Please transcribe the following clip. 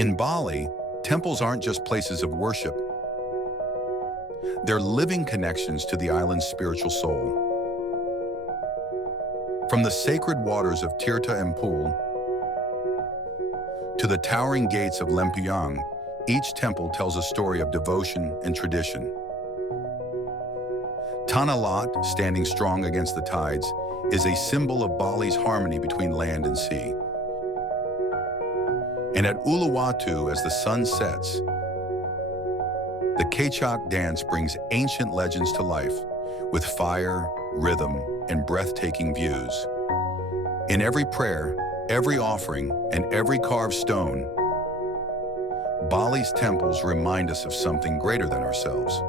In Bali, temples aren't just places of worship. They're living connections to the island's spiritual soul. From the sacred waters of Tirta Empul to the towering gates of Lempuyang, each temple tells a story of devotion and tradition. Tanah Lot, standing strong against the tides, is a symbol of Bali's harmony between land and sea. And at Uluwatu, as the sun sets, the Kecak dance brings ancient legends to life with fire, rhythm, and breathtaking views. In every prayer, every offering, and every carved stone, Bali's temples remind us of something greater than ourselves.